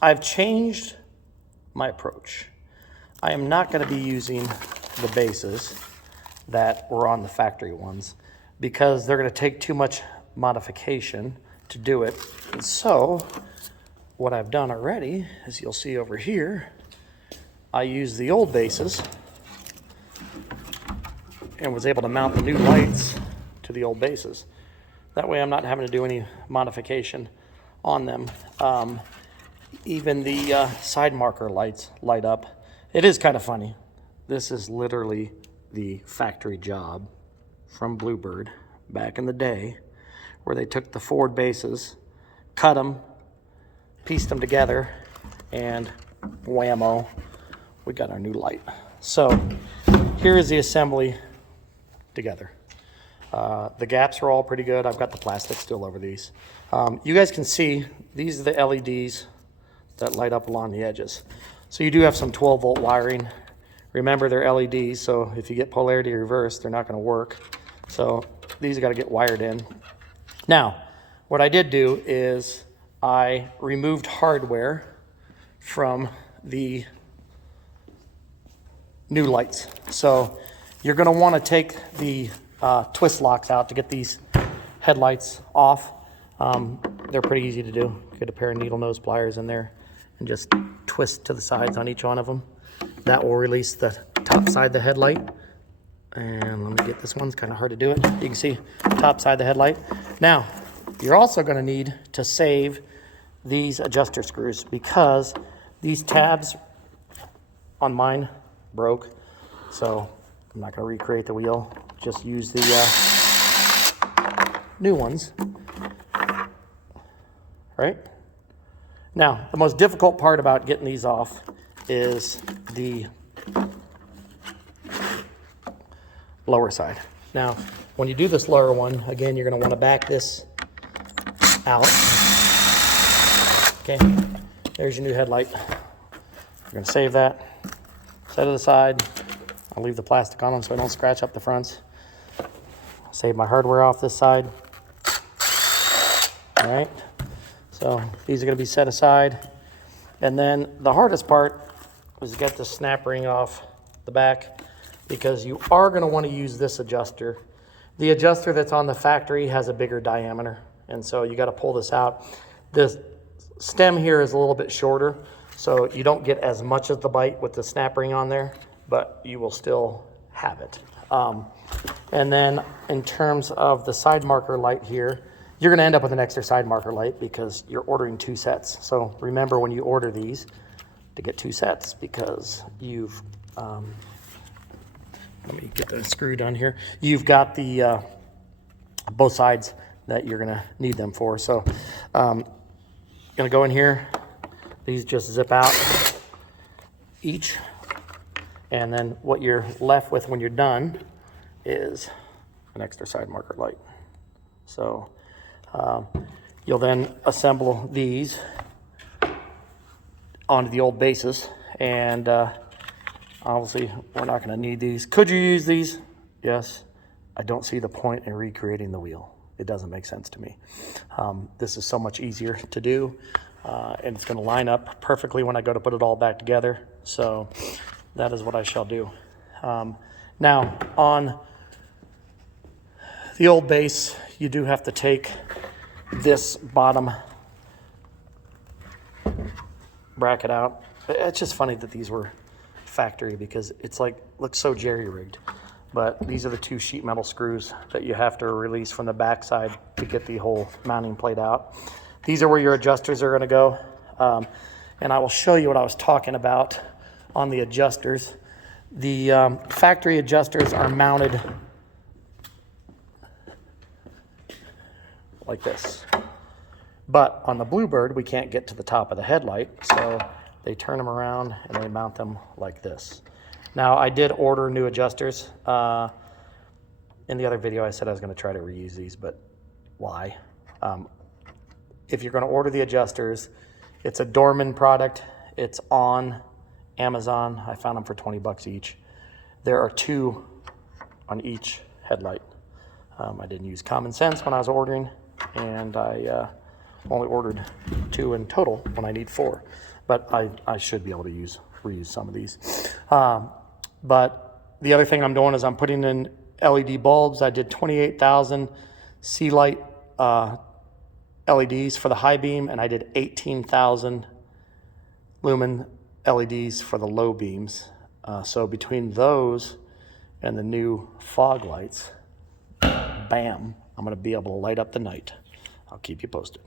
I've changed my approach. I am not going to be using the bases that were on the factory ones because they're going to take too much modification to do it. And so what I've done already, as you'll see over here, I used the old bases and was able to mount the new lights to the old bases. That way I'm not having to do any modification on them. Even the side marker lights light up. It is kind of funny. This is literally the factory job from Bluebird back in the day, where they took the Ford bases, cut them, pieced them together, and whammo, we got our new light. So here is the assembly together. The gaps are all pretty good. I've got the plastic still over these. You guys can see these are the LEDs that light up along the edges. So you do have some 12-volt wiring. Remember, they're LEDs, so if you get polarity reversed, they're not going to work. So these have got to get wired in. Now, what I did do is I removed hardware from the new lights. So you're going to want to take the twist locks out to get these headlights off. They're pretty easy to do. Get a pair of needle nose pliers in there and just twist to the sides on each one of them. That will release the top side of the headlight. And let me get this one, it's kind of hard to do it. You can see top side of the headlight. Now, you're also going to need to save these adjuster screws because these tabs on mine broke. So I'm not going to recreate the wheel, just use the new ones. Right? Now, the most difficult part about getting these off is the lower side. Now, when you do this lower one, again, you're going to want to back this out. Okay, there's your new headlight. You're going to save that, set it aside. I'll leave the plastic on them so I don't scratch up the fronts. Save my hardware off this side. All right, so these are going to be set aside. And then the hardest part is to get the snap ring off the back, because you are going to want to use this adjuster. The adjuster that's on the factory has a bigger diameter, and so you got to pull this out. The stem here is a little bit shorter, so you don't get as much of the bite with the snap ring on there, but you will still have it. And then in terms of the side marker light here, you're going to end up with an extra side marker light because you're ordering 2 sets. So remember when you order these to get 2 sets, because you've let me get the screw done here. You've got the both sides that you're gonna need them for. So gonna go in here. These just zip out each, and then what you're left with when you're done is an extra side marker light. So you'll then assemble these onto the old bases, and obviously, we're not going to need these. Could you use these? Yes. I don't see the point in recreating the wheel. It doesn't make sense to me. This is so much easier to do, and it's going to line up perfectly when I go to put it all back together. So that is what I shall do. Now, on the old base, you do have to take this bottom bracket out. It's just funny that these were factory because it's like looks so jerry-rigged, but these are the 2 sheet metal screws that you have to release from the back side to get the whole mounting plate out. These are where your adjusters are going to go, and I will show you what I was talking about on the adjusters. The factory adjusters are mounted like this, but on the Bluebird we can't get to the top of the headlight, so they turn them around and they mount them like this. Now, I did order new adjusters. In the other video, I said I was going to try to reuse these, but why? If you're going to order the adjusters, it's a Dorman product. It's on Amazon. I found them for 20 bucks each. There are 2 on each headlight. I didn't use common sense when I was ordering, and I only ordered 2 in total when I need 4. But I should be able to reuse some of these. But the other thing I'm doing is I'm putting in LED bulbs. I did 28,000 C-Light LEDs for the high beam, and I did 18,000 lumen LEDs for the low beams. So between those and the new fog lights, bam, I'm going to be able to light up the night. I'll keep you posted.